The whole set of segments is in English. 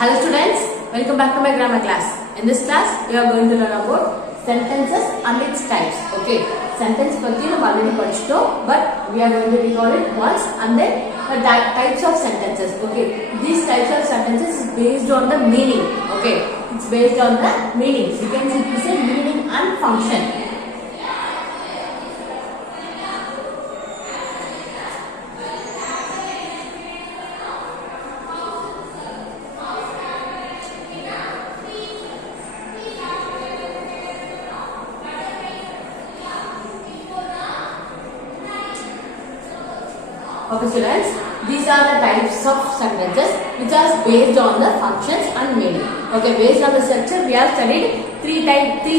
Hello students, welcome back to my grammar class. In this class, we are going to learn about sentences and its types. Okay, sentence பத்தி நம்ம already படிச்சிட்டோம், but we are going to recall it once and then the types of sentences. Okay, these types of sentences is based on the meaning. Okay, it's based on the meaning. You can simply say meaning and function. Okay students, these are the types of sentences which are based on the functions and meaning. Okay, based on the structure we have studied three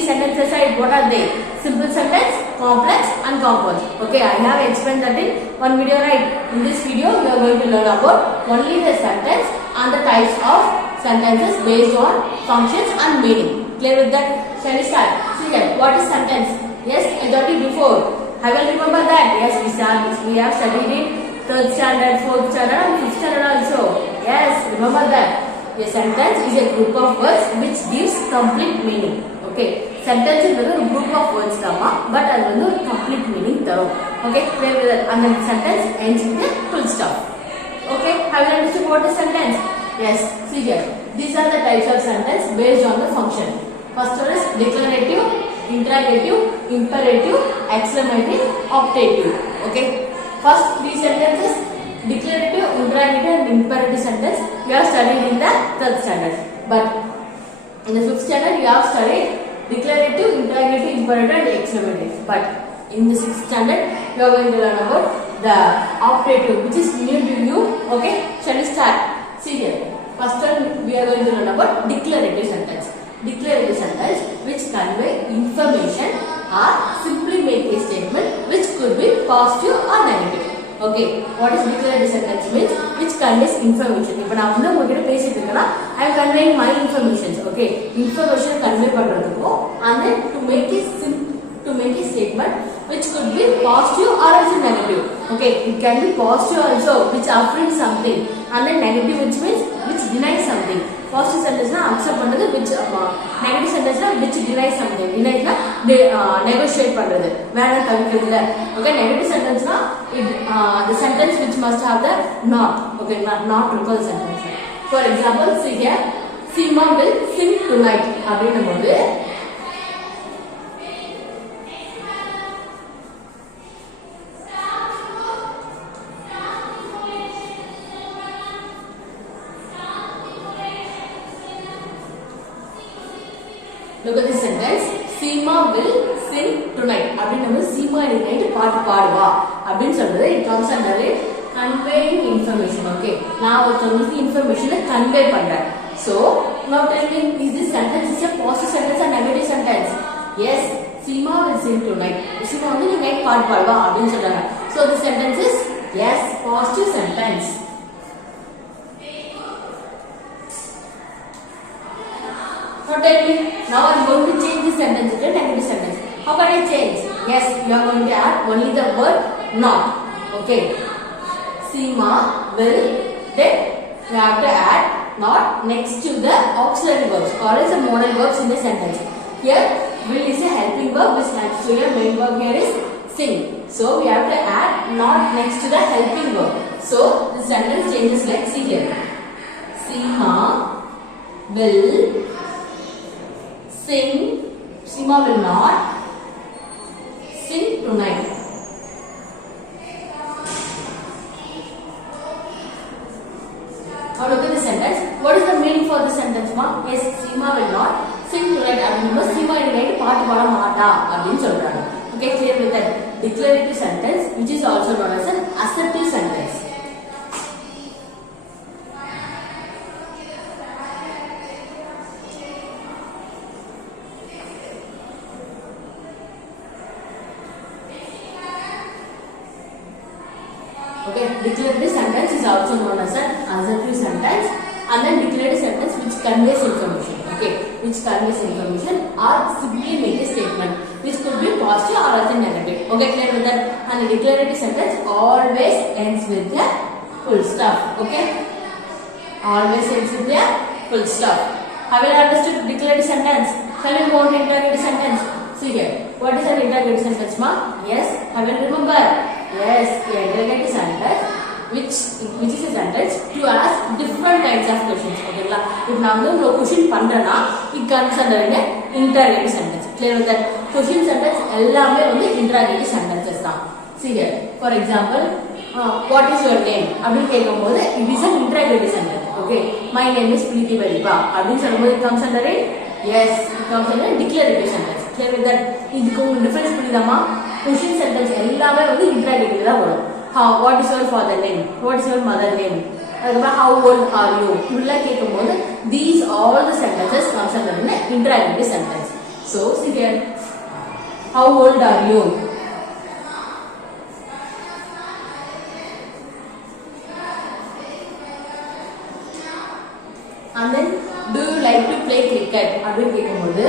sentences. Right? What are they? Simple sentence, complex and compound. Okay, I have explained that in one video, right? In this video we are going to learn about only the sentence and the types of sentences based on functions and meaning. Clear with that? Shall we start? See here, what is sentence? Yes, I told you before. I will remember that. Yes, we have studied it. Third standard, fourth standard and fifth standard also. Yes, remember that. A sentence is a group of words which gives complete meaning. Okay, sentence is a group of words but அது வந்து complete meaning தரும். Okay, clear with that. And then sentence ends with a full stop. Okay, have you understood what is sentence? Yes, see here. These are the types of sentence based on the function. First one is declarative, interrogative, imperative, exclamative, optative. Okay. First three sentences, declarative, interrogative and imperative sentence you have studied in the third standard. But in the fifth standard you have studied declarative, interrogative, imperative and exclamative. But in the sixth standard you are going to learn about the optative, which is new to you. Okay, shall we start? See here. First one we are going to learn about declarative sentence. Declarative sentence which convey information or simply make a statement which could be positive or negative. Okay, what is declarative sentence means? Which conveys information. If நான் வந்து உங்ககிட்ட பேசிட்டு இருக்கேனா I am conveying my information. Okay, information convey பண்றதுக்கு and then to make a statement which could be positive or also negative. Okay, it can be positive also which affirms something and then negative which means which denies something. Positive sentence na accept பண்றது, which negative sentence na which denies something. Denies na negotiate பண்றது, வேணா தவிர்க்கிறதுல. Okay, negative sentence na the sentence which must have the not. Okay, not recall sentence. For example, see here, Seema will sing tonight அப்படினும்போது look at this sentence. Seema will sing tonight. அப்படினும்போது Seema இன்னைக்கு பாட்டு பாடுவா அப்படினு சொல்றது. It comes under it conveying information. Okay, நான் ஒருத்தருக்கு information convey பண்றேன். So now tell me, is this sentence is a positive sentence or negative sentence? Yes, Seema will sing tonight. Seema வந்து இன்னைக்கு பாட்டு பாடுவா அப்படினு சொல்றாங்க. So this sentence is yes, positive sentence. Now tell me, now I am going to change this sentence to a negative sentence. How can I change? Yes, you are going to add only the word not. Okay. Seema will, then you have to add not next to the auxiliary verbs or is the modal verbs in the sentence. Here, will is a helping verb which next to your main verb here is sing. So we have to add not next to the helping verb. So the sentence changes like see here. Seema will sing. Seema will not sing tonight. Now look at the sentence. What is the meaning for the sentence, ma? Yes, Seema will not sing tonight. அப்படின்னா Seema இன்னைக்கு பாட்டு பாட மாட்டா அப்படினு சொல்றாங்க. Okay, clear with that. Declarative sentence which is also known as an assertive sentence. Okay, declarative sentence is also known as an assertive sentence and then declarative sentence which conveys information. Okay, which conveys information or simply make a statement which could be positive or also negative. Okay, clear with that? And the declarative sentence always ends with a full stop. Okay, always ends with a full stop. Have you understood declarative sentence? Shall we go on to interrogative sentence? See here, what is an interrogative sentence, ma? Yes, have you remember? Yes, the interrogative sentence which is a sentence to ask different kinds of questions. Okay la, if na vandu ஒரு question பண்றேனா it comes under an interrogative sentence. Clear with that? Question sentence எல்லாமே வந்து interrogative sentences தான். See here, for example, what is your name அப்படி கேக்கும்போது it is an interrogative sentence. Okay, my name is Preeti Balipa அப்படி சொல்லும்போது it comes under it. Yes, it comes under declarative sentence. Clear with that? இதுக்கு difference புரியுதாமா? Question sentence எல்லாமே வந்து interrogative தான் வரும். What is your father name? What is your mother name? How old are you? இப்படில கேக்கும்போது these all the sentences comes under an interrogative sentence. So see here, how old are you? And then do you like to play cricket? அப்படி கேக்கும்போது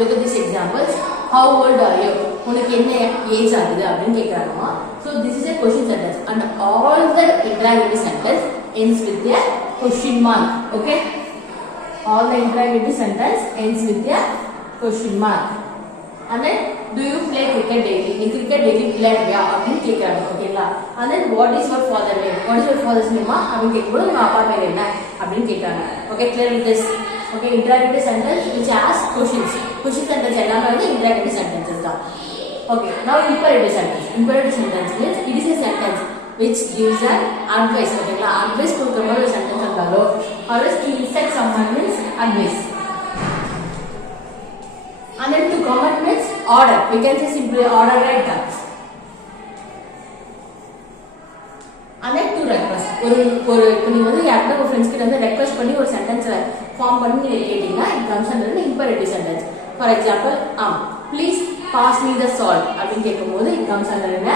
look at these examples. How old are you? உனக்கு என்ன age ஆகுது அப்படினு கேக்குறாங்கமா. So this is a question sentence and all the interrogative sentence ends with a question mark. Okay, all the interrogative sentence ends with a question mark. And then do you play cricket daily? நீ cricket daily விளையாடுறியா அப்படினு கேக்குறாங்க. ஓகேங்களா? And then what is your father name? What is your father's name? அப்படினு கேக்கும்போது உங்க அப்பா பேர் என்ன அப்படினு கேக்குறாங்க. Okay, clear with this? Okay, interrogative sentence which asks questions. Question sentence எல்லாமே வந்து interrogative sentences தான். Okay, now imperative sentence. Imperative sentence means it is a sentence which gives an advice. ஓகேங்களா? advice கொடுக்கிற மாதிரி ஒரு sentence இருந்தாலோ or else to instruct someone means advice. And then to command means order. We can say simply order, right? And then to request. ஒரு நீங்க வந்து யார்கிட்ட ஒரு ஃப்ரெண்ட்ஸ் கிட்ட வந்து ரெக்வெஸ்ட் பண்ணி ஒரு சென்டென்ஸ் ஃபார்ம் பண்ணி நீங்க கேட்டீங்கன்னா it comes under an imperative sentence. For example, please pass me the salt அப்படினு கேக்கும்போது it comes under an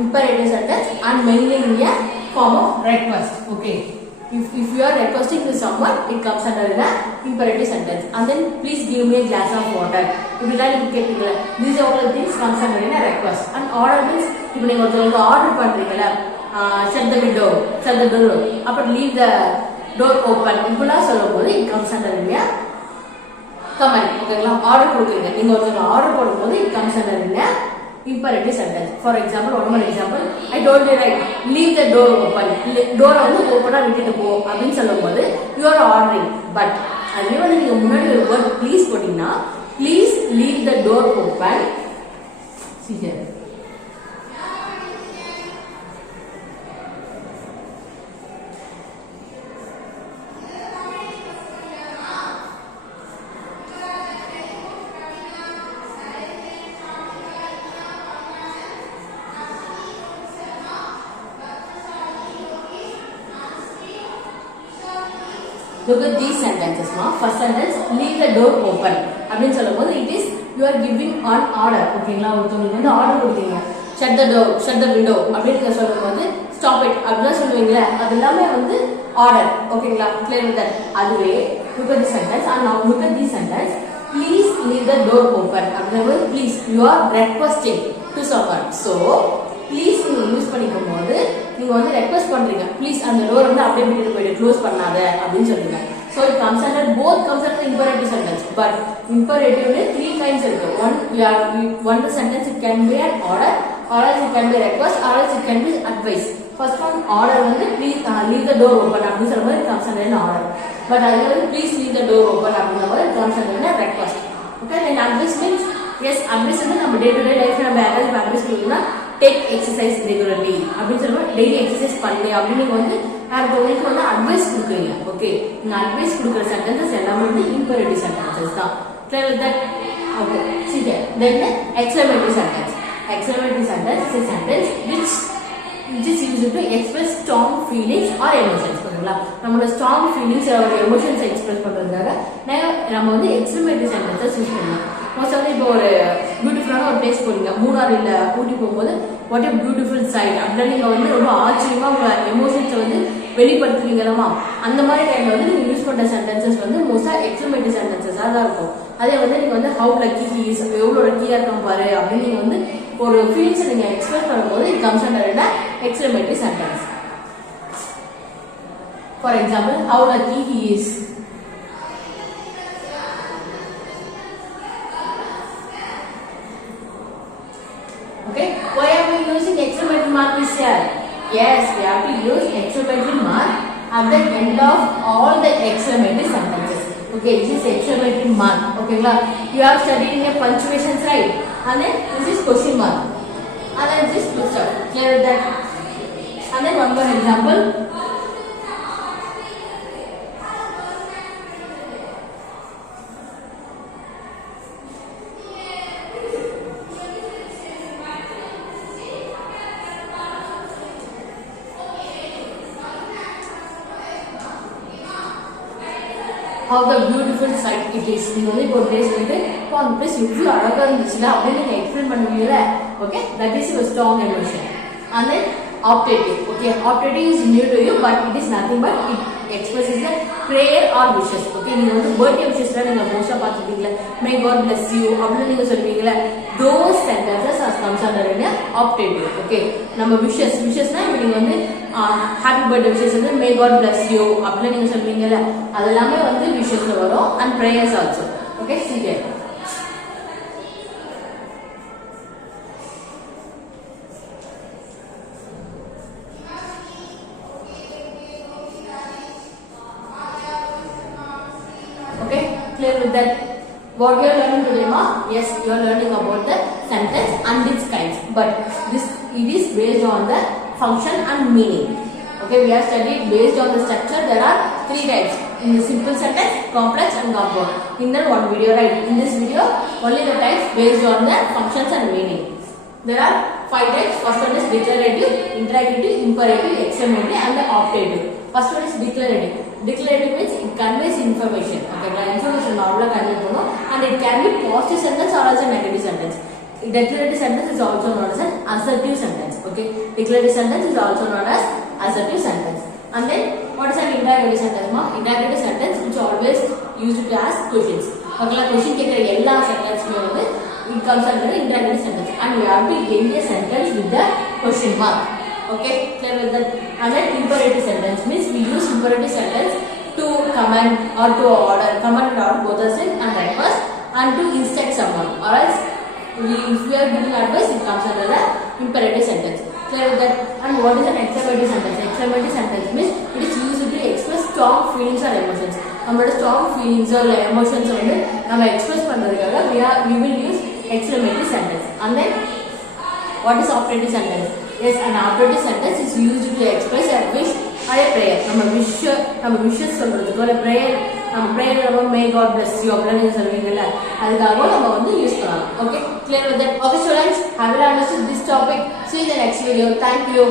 imperative sentence and mainly in a form of request. Okay, if you are requesting to someone it comes under an imperative sentence. And then please give me a glass of water இப்படிலாம் நீங்க கேப்பீங்க. These all the things comes under a request. And order means இப்போ நீங்க ஒருத்தருக்கு order பண்றீங்கல, shut the window, shut the door, அப்ப leave the door open இப்படிலாம் சொல்லும்போது it comes under a command. ஓகேங்களா? Order கொடுக்குறீங்க, நீங்க ஒருத்தருக்கு ஆர்டர் போடும்போது it comes under a imperative sentence. For example, one more example, I told you right, leave the door open. டோரை வந்து ஓப்பனா விட்டுட்டு போ அப்படின்னு சொல்லும்போது you are ordering. But அதுவே வந்து நீங்க முன்னாடி ஒரு word please போட்டீங்கன்னா please leave the door open. See here. Look at these sentences. First sentence, leave the door open அப்படினு சொல்லும்போது it is you are giving an order. ஓகேங்களா? ஒருத்தங்களுக்கு வந்து ஆர்டர் கொடுத்தீங்க, shut the door, shut the window அப்படினு சொல்லும்போது stop it அப்படினா சொல்லுவீங்களா, அது எல்லாமே வந்து ஆர்டர். ஓகேங்களா? clear with that? அதுவே look at this sentence and now look at this sentence, please leave the door open அப்படினா please you are requesting to someone. So please நீங்க யூஸ் பண்ணிக்கும்போது நீங்க வந்து ரெக்வெஸ்ட் பண்றீங்க, ப்ளீஸ் அந்த டோர் வந்து அப்படியே விட்டுட்டு போயிடு, க்ளோஸ் பண்ணாத அப்படினு சொல்றீங்க. So it comes under both comes under imperative sentence. But imperative le three kinds irukku. One the sentence it can be an order, or else it can be request, or else it can be advice. First one order வந்து please leave the door open அப்படினு சொல்லும்போது it comes under an order. But அதுல வந்து please leave the door open அப்படிங்கும்போது it comes under a request. Okay, then advice means yes, advice வந்து நம்ம day to day லைஃப்ல நம்ம யாராவது advice கொடுத்தா take exercise regularly அப்படினு சொல்லுவோம். டெய்லி எக்ஸசைஸ் பண்ணு அப்படி நீங்க வந்து யாருக்கு வந்து அட்வைஸ் கொடுக்குறீங்க. ஓகே, இந்த அட்வைஸ் கொடுக்குற சென்டென்சஸ் எல்லாமே வந்து imperative sentences தான். clear with that? Okay, see here. Then exclamative sentence. Exclamative sentence is a sentence which is used to express strong feelings or emotions. ஓகேங்களா? நம்மளோட strong feelings or emotions express பண்றதுக்காக நம்ம வந்து exclamative sentences use பண்ணலாம். Most வந்து இப்போ ஒரு பியூட்டிஃபுல்லான ஒரு பிளேஸ் போறீங்க, மூணார் இல்ல ஊட்டி போகும்போது வாட் எ பியூட்டிஃபுல் சைட் அப்படின்னு நீங்க வந்து ரொம்ப ஆச்சரியமா உங்க எமோஷன்ஸை வந்து வெளிப்படுத்துவீங்களா, அந்த மாதிரி டைம்ல வந்து நீங்க யூஸ் பண்ற சென்டென்சஸ் வந்து மோஸ்டா எக்ஸ்க்ளமேட்டரி சென்டென்சஸா தான் இருக்கும். அதே வந்து நீங்க வந்து ஹவு லக்கி ஹி இஸ், எவ்வளவு லக்கியா இருக்கான் பாரு அப்படின்னு நீங்க வந்து ஒரு ஃபீலிங்ஸ் நீங்க எக்ஸ்பிரஸ் பண்ணும்போது it comes under exclamatory sentence. For example, how lucky he is. Okay, why are we using exclamation mark is here? Yes, we have to use exclamation mark at the end of all the exclamatory sentences. Okay, this is exclamation mark. Okay, you have studied in a punctuations, right? And then this is question mark. And then this full stop. Clear with that? And then one more example. How the beautiful sight it is. நீங்க வந்து இப்போ place வந்து இப்போ அந்த place எவ்வளவு அழகா இருந்துச்சுல அப்படின்னு நீங்க எக்ஸ்பிளைன் பண்ணுவீங்கல. Okay, that is your strong emotion. And then optative. Okay, optative is new to you but it is nothing but it expresses the prayer or wishes. Okay, நீங்க வந்து birthday wishesல நீங்க மோஸ்டா பாத்துட்டீங்களா, may God bless you அப்படின்னு நீங்க சொல்வீங்கல, those sentences are comes under optative. Okay, நம்ம wishesனா இப்போ நீங்க வந்து happy birthday wishes வந்து may God bless you அப்படின்னு நீங்க சொல்வீங்கல, அதெல்லாமே வந்து wishesல வரும் and prayers also. Okay, see here. Okay, clear with that? What we are learning today, ma? Yes, you are learning about the sentence and its kinds. But it is based on the function and meaning. Okay, we have studied based on the structure. There are 3 types: in the simple sentence, complex, and compound. In that one video, right? In this video, only the types based on the functions and meaning. There are 5 types. First one is declarative, interrogative, imperative, exclamative, and the optative. First one is declarative. Declarative means it conveys information. Okay, information normally convey பண்ணும், and it can be positive sentence or also negative sentence. Declarative sentence is also known as an assertive sentence. Okay, declarative sentence is also known as assertive sentence. And then what is an interrogative sentence? Ma, interrogative sentence which always used to ask questions. Okay, question கேக்குற எல்லா சென்டென்ஸ்மே வந்து it comes under the interrogative sentence, and we have to end a sentence with the question mark. Okay, clear with that? And then imperative sentence means we use imperative sentence to command or to order, command and order both as and request, and to instruct someone, or else if we are giving advice, it comes under the imperative sentence. Clear with that? And what is an exclamative sentence? Exclamative sentence means it is used to express strong feelings or emotions. நம்மளோட strong feelings or emotions வந்து நம்ம express பண்றதுக்காக we will use exclamative sentence. And then what is optative sentence? Yes, an optative sentence is used to express a wish or a prayer. நம்ம wishes சொல்றதுக்கு ஒரு prayer, நம்ம prayer நம்ம may God bless you அப்படினு நீங்க சொல்வீங்கல, அதுக்காக நம்ம வந்து யூஸ் பண்ணலாம். Okay, clear with that? Okay students, have you understood this topic? See you in the next video. Thank you.